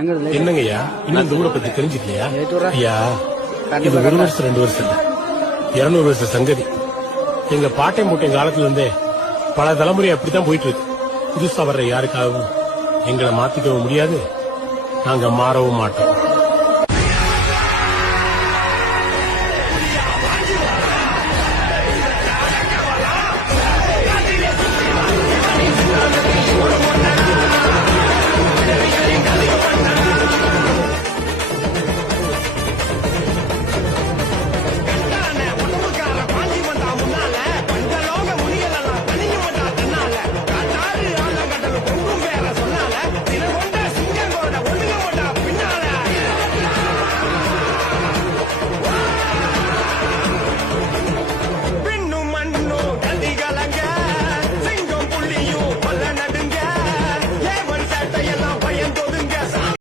என்னங்கய்யா இன்னும் இந்த ஊரை பத்தி தெரிஞ்சுக்கலையா? ஐயா இது 1 வருஷம் 2 வருஷம் இல்ல 200 வருஷம் சங்கதி. எங்க பாட்டை மூட்டை காலத்துல இருந்தே பல தலைமுறை அப்படித்தான் போயிட்டு இருக்கு. புதுசா வர்ற யாருக்காகவும் எங்களை மாத்திக்கவும் முடியாது, நாங்க மாறவும் மாட்டோம்.